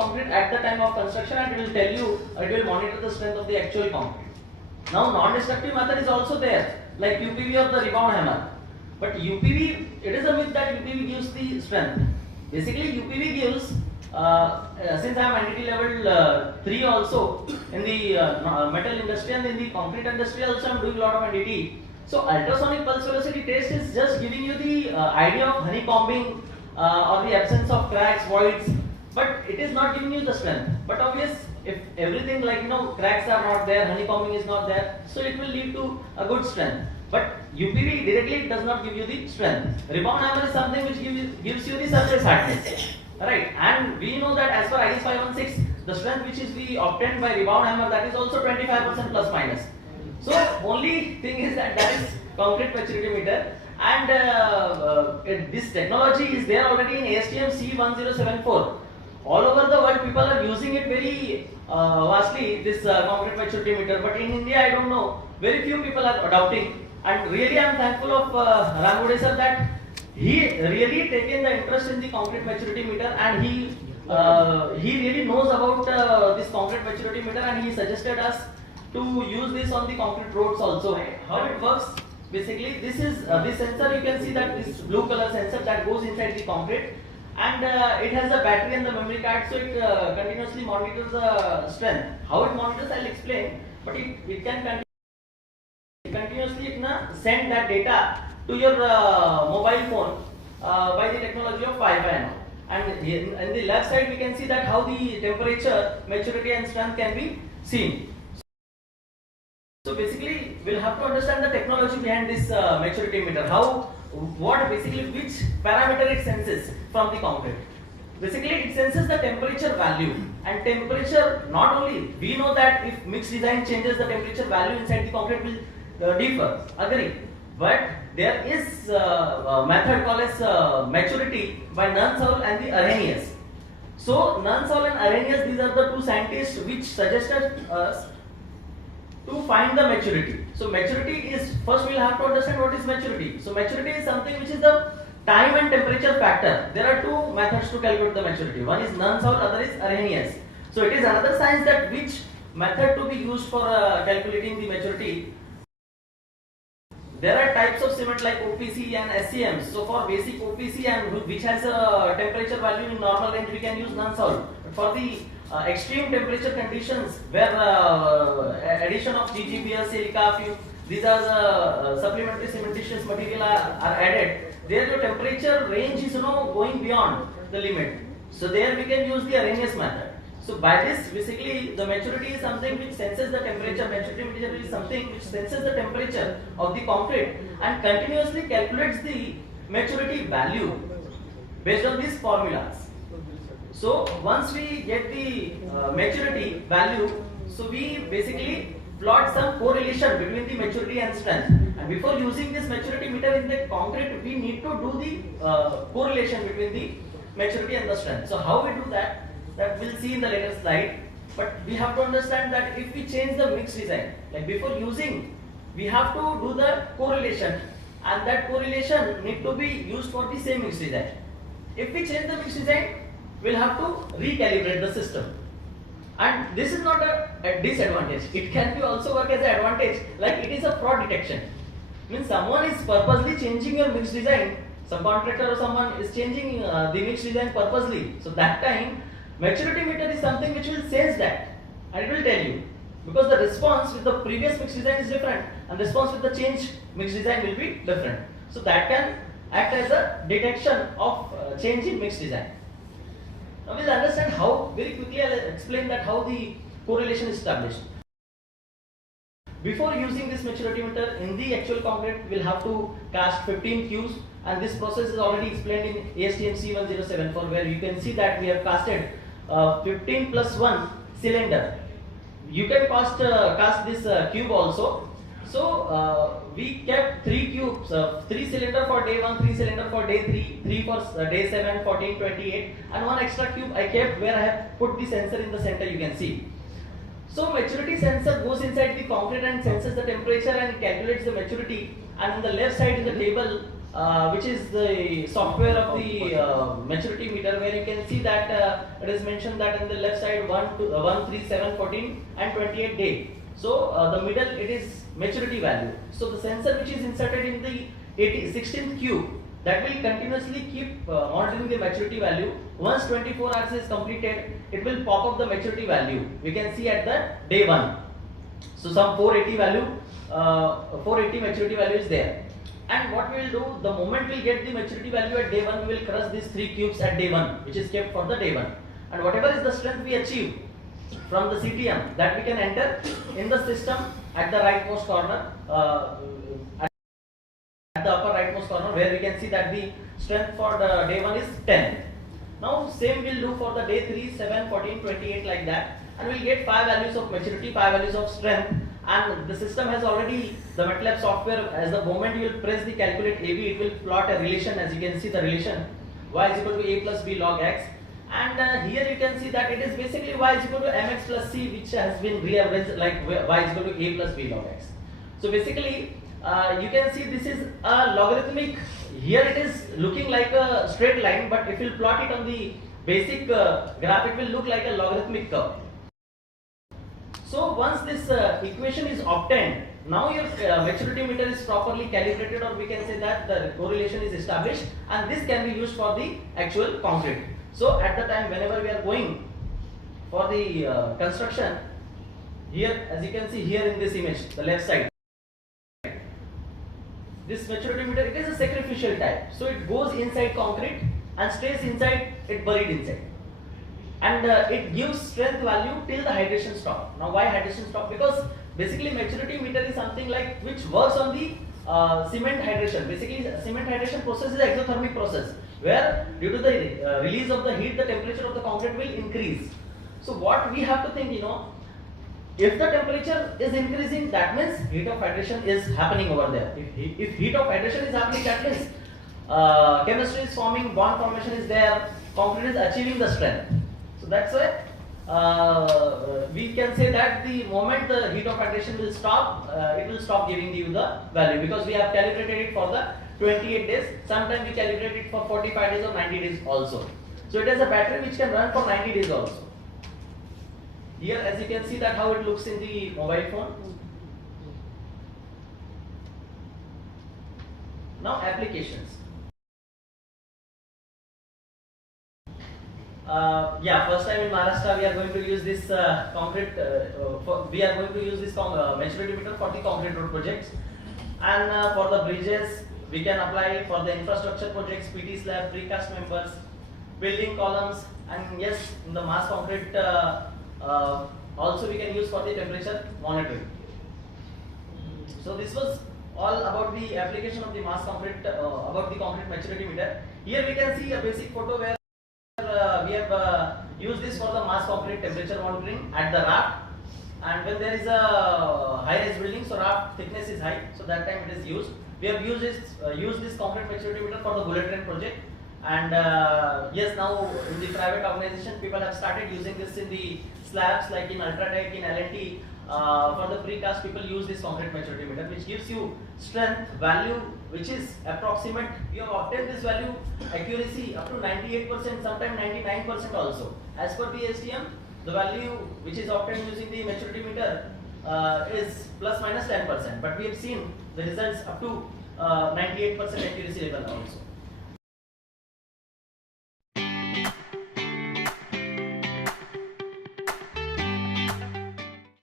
concrete at the time of construction, and it will tell you, it will monitor the strength of the actual concrete. Now non-destructive method is also there, like UPV or the rebound hammer. But UPV, it is a myth that UPV gives the strength. Basically UPV gives, since I am NDT level 3 also in the metal industry, and in the concrete industry also I am doing a lot of NDT. So ultrasonic pulse velocity test is just giving you the idea of honeycombing or the absence of cracks, voids, but it is not giving you the strength. But obvious, if everything like cracks are not there, honeycombing is not there, so it will lead to a good strength. But UPV directly does not give you the strength. Rebound hammer is something which gives you the surface hardness, right? And we know that as per IS 516, the strength which is we obtained by rebound hammer, that is also 25% plus minus. So only thing is that is concrete maturity meter, and this technology is there already in ASTM C1074. All over the world people are using it very vastly, this concrete maturity meter, but in India I don't know, very few people are adopting. And really I am thankful of Ramgode sir that he really taken the interest in the concrete maturity meter, and he really knows about this concrete maturity meter, and he suggested us to use this on the concrete roads also. How it works, basically this is this sensor, you can see that this blue color sensor that goes inside the concrete, and it has a battery and the memory card, so it continuously monitors the strength. How it monitors I'll explain, but it can continuously send that data to your mobile phone by the technology of Wi-Fi. And in the left side we can see that how the temperature, maturity and strength can be seen. So basically we'll have to understand the technology behind this maturity meter, which parameter it senses from the concrete. Basically it senses the temperature value, and temperature, not only we know that if mixed design changes, the temperature value inside the concrete will differ, agree, but there is a method called as maturity by Nurse-Saul and the Arrhenius. So Nurse-Saul and Arrhenius, these are the two scientists which suggested us to find the maturity. So maturity is, first we will have to understand what is maturity. So maturity is something which is the time and temperature factor. There are two methods to calculate the maturity. One is Nurse-Saul, other is Arrhenius. So it is another science that which method to be used for calculating the maturity. There are types of cement like OPC and SCM. So for basic OPC and which has a temperature value in normal range, we can use Nurse-Saul. But for the extreme temperature conditions where addition of GGBS, silica, these are the supplementary cementitious material are added. There your temperature range is going beyond the limit. So there we can use the Arrhenius method. So by this, basically the maturity is something which senses the temperature. Maturity meter is something which senses the temperature of the concrete and continuously calculates the maturity value based on these formulas. So once we get the maturity value, so we basically plot some correlation between the maturity and strength. And before using this maturity meter in the concrete, we need to do the correlation between the maturity and the strength. So how we do that we'll see in the later slide. But we have to understand that if we change the mix design, like before using, we have to do the correlation, and that correlation need to be used for the same mix design. If we change the mix design, we'll have to recalibrate the system. And this is not a disadvantage. It can be also work as an advantage, like it is a fraud detection. Means someone is purposely changing your mix design, some contractor or someone is changing the mix design purposely. So that time, maturity meter is something which will sense that, and it will tell you, because the response with the previous mix design is different and the response with the change mix design will be different. So that can act as a detection of change in mix design. Now we'll understand how, very quickly I'll explain that how the correlation is established. Before using this maturity meter in the actual concrete, we'll have to cast 15 cubes, and this process is already explained in ASTM C1074, where you can see that we have casted 15 plus 1 cylinder. You can cast this cube also. So we kept 3 cubes, 3 cylinder for day 1, 3 cylinder for day 3, 3 for day 7, 14, 28, and 1 extra cube I kept where I have put the sensor in the center, you can see. So maturity sensor goes inside the concrete and senses the temperature and calculates the maturity, and on the left side in the table which is the software of the maturity meter, where you can see that it is mentioned that in the left side 1, 2, 1, 3, 7, 14 and 28 day. So the middle, it is maturity value. So the sensor which is inserted in the 16th cube, that will continuously keep monitoring the maturity value. Once 24 hours is completed, it will pop up the maturity value. We can see at the day 1. So some 480 value, 480 maturity value is there. And what we will do, the moment we get the maturity value at day 1, we will crush these 3 cubes at day 1, which is kept for the day 1. And whatever is the strength we achieve from the CTM, that we can enter in the system at the rightmost corner, at the upper rightmost corner, where we can see that the strength for the day 1 is 10. Now same we'll do for the day 3, 7, 14, 28 like that, and we'll get 5 values of maturity, 5 values of strength. And the system has already, the MATLAB software, as the moment you will press the calculate AB, it will plot a relation. As you can see the relation, y is equal to a plus b log x, and here you can see that it is basically y is equal to mx plus c, which has been rearranged like y is equal to a plus b log x. So basically you can see this is a logarithmic. Here it is looking like a straight line, but if you plot it on the basic graph, it will look like a logarithmic curve. So once this equation is obtained, now your maturity meter is properly calibrated, or we can say that the correlation is established, and this can be used for the actual concrete. So at the time whenever we are going for the construction, here as you can see here in this image, the left side, this maturity meter, it is a sacrificial type. So it goes inside concrete and stays inside, it buried inside. And it gives strength value till the hydration stop. Now why hydration stop? Because basically maturity meter is something like which works on the cement hydration. Basically cement hydration process is an exothermic process, where due to the release of the heat, the temperature of the concrete will increase. So what we have to think, if the temperature is increasing, that means heat of hydration is happening over there. If heat of hydration is happening, that means chemistry is forming, bond formation is there, concrete is achieving the strength. So that's why we can say that the moment the heat of hydration will stop, it will stop giving you the value, because we have calibrated it for the 28 days. Sometimes we calibrate it for 45 days or 90 days also. So it has a battery which can run for 90 days also. Here as you can see that how it looks in the mobile phone. Now applications. First time in Maharashtra we are going to use this concrete. We are going to use this maturity meter for the concrete road projects, and for the bridges we can apply for the infrastructure projects, PT slab, precast members, building columns, and yes, in the mass concrete also we can use for the temperature monitoring. So this was all about the application of the mass concrete, about the concrete maturity meter. Here we can see a basic photo where we have used this for the mass concrete temperature monitoring at the raft, and when there is a high-rise building, so raft thickness is high, so that time it is used. We have used this concrete maturity meter for the bullet train project, and yes, now in the private organization people have started using this in the slabs, like in Ultratech, in L&T. For the precast, people use this concrete maturity meter, which gives you strength value which is approximate. You have obtained this value accuracy up to 98%, sometimes 99% also. As per the ASTM, the value which is obtained using the maturity meter is plus minus 10%, but we have seen the results up to 98% accuracy level also.